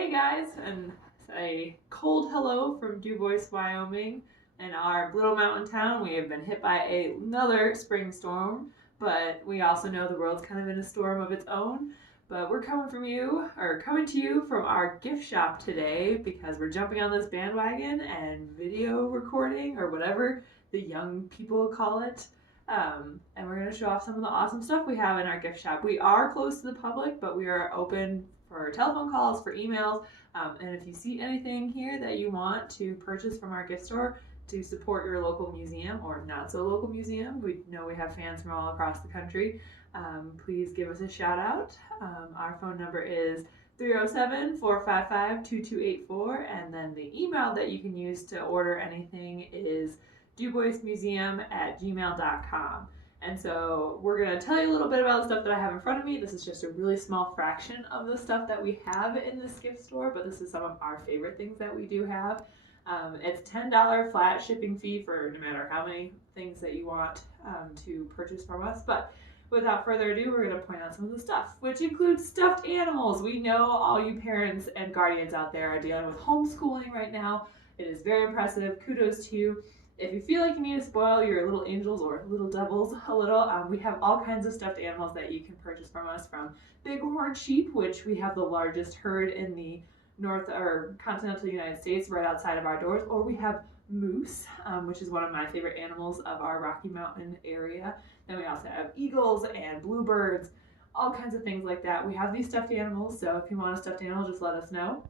Hey guys, and a cold hello from Dubois, Wyoming. In our little mountain town, we have been hit by another spring storm, but we also know the world's kind of in a storm of its own. But we're coming to you from our gift shop today because we're jumping on this bandwagon and video recording, or whatever the young people call it. And we're going to show off some of the awesome stuff we have in our gift shop. We are closed to the public, but we are open for telephone calls, for emails, and if you see anything here that you want to purchase from our gift store to support your local museum or not so local museum, we know we have fans from all across the country, please give us a shout out. Our phone number is 307-455-2284, and then the email that you can use to order anything is duboismuseum@gmail.com. And so we're going to tell you a little bit about the stuff that I have in front of me. This is just a really small fraction of the stuff that we have in this gift store, but this is some of our favorite things that we do have. It's $10 flat shipping fee for no matter how many things that you want to purchase from us. But without further ado, we're going to point out some of the stuff, which includes stuffed animals. We know all you parents and guardians out there are dealing with homeschooling right now. It is very impressive. Kudos to you. If you feel like you need to spoil your little angels or little devils a little, we have all kinds of stuffed animals that you can purchase from us, from bighorn sheep, which we have the largest herd in the North or continental United States right outside of our doors, or we have moose, which is one of my favorite animals of our Rocky Mountain area. Then we also have eagles and bluebirds, all kinds of things like that. We have these stuffed animals, so if you want a stuffed animal, just let us know.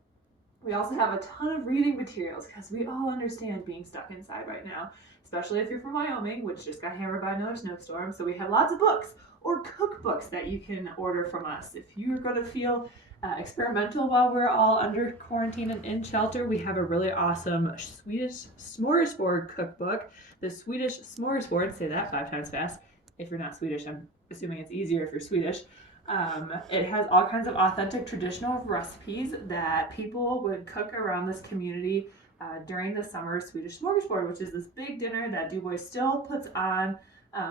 We also have a ton of reading materials because we all understand being stuck inside right now, especially if you're from Wyoming, which just got hammered by another snowstorm. So we have lots of books or cookbooks that you can order from us. If you're going to feel experimental while we're all under quarantine and in shelter, we have a really awesome Swedish smorgasbord cookbook. The Swedish smorgasbord, say that 5 times fast. If you're not Swedish, I'm assuming it's easier if you're Swedish. It has all kinds of authentic traditional recipes that people would cook around this community during the summer Swedish smorgasbord, which is this big dinner that Dubois still puts on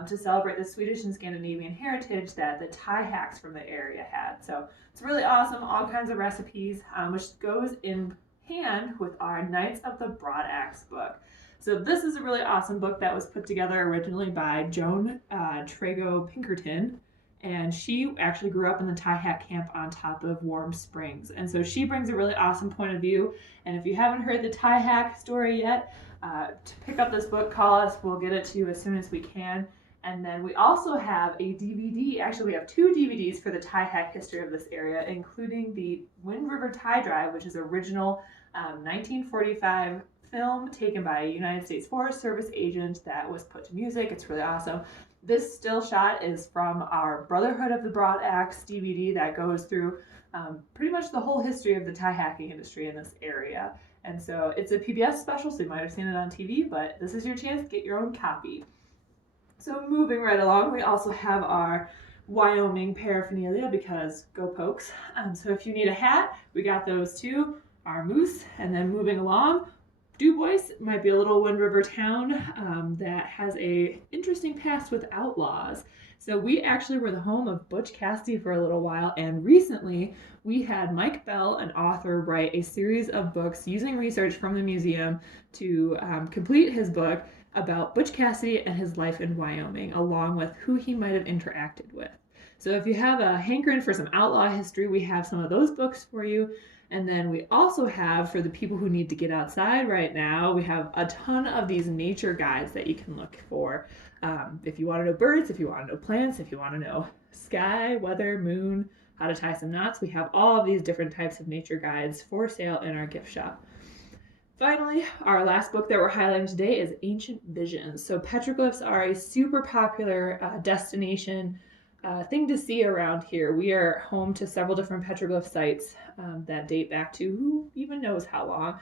to celebrate the Swedish and Scandinavian heritage that the Thai hacks from the area had. So it's really awesome, all kinds of recipes, which goes in hand with our Knights of the Broad Axe book. So this is a really awesome book that was put together originally by Joan Trago Pinkerton. And she actually grew up in the Thai Hat camp on top of Warm Springs. And so she brings a really awesome point of view. And if you haven't heard the Thai Hack story yet, to pick up this book, call us. We'll get it to you as soon as we can. And then we also have a DVD. Actually, we have 2 DVDs for the Thai Hack history of this area, including the Wind River Thai Drive, which is original 1945 film taken by a United States Forest Service agent that was put to music. It's really awesome. This still shot is from our Brotherhood of the Broad Axe DVD that goes through pretty much the whole history of the Thai hacking industry in this area. And so it's a PBS special, so you might have seen it on TV, but this is your chance to get your own copy. So moving right along, we also have our Wyoming paraphernalia because go Pokes. So if you need a hat, we got those too, our moose, and then moving along, Dubois might be a little Wind River town that has a interesting past with outlaws. So we actually were the home of Butch Cassidy for a little while, and recently we had Mike Bell, an author, write a series of books using research from the museum to complete his book about Butch Cassidy and his life in Wyoming, along with who he might have interacted with. So if you have a hankering for some outlaw history, we have some of those books for you. And then we also have, for the people who need to get outside right now, we have a ton of these nature guides that you can look for. If you want to know birds, if you want to know plants, if you want to know sky, weather, moon, how to tie some knots, we have all of these different types of nature guides for sale in our gift shop. Finally, our last book that we're highlighting today is Ancient Visions. So petroglyphs are a super popular destination thing to see around here. We are home to several different petroglyph sites that date back to who even knows how long.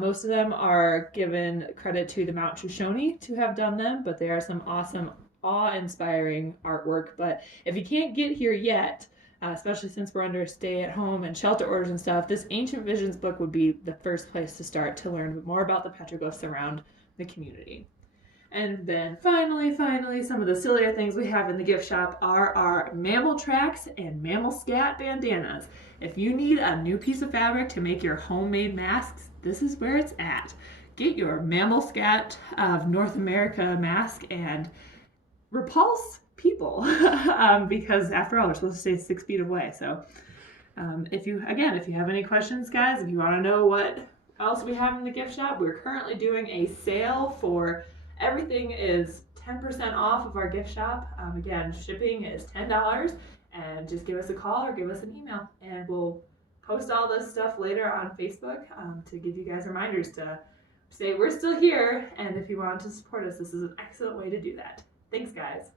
Most of them are given credit to the Mount Shoshone to have done them, but they are some awesome, awe-inspiring artwork. But if you can't get here yet, especially since we're under stay-at-home and shelter orders and stuff, this Ancient Visions book would be the first place to start to learn more about the petroglyphs around the community. And then finally, some of the sillier things we have in the gift shop are our mammal tracks and mammal scat bandanas. If you need a new piece of fabric to make your homemade masks, this is where it's at. Get your mammal scat of North America mask and repulse people because after all, they're supposed to stay 6 feet away. So if you have any questions, guys, if you want to know what else we have in the gift shop, we're currently doing a sale for everything is 10% off of our gift shop. Again, shipping is $10, and just give us a call or give us an email, and we'll post all this stuff later on Facebook to give you guys reminders to say we're still here, and if you want to support us, this is an excellent way to do that. Thanks, guys.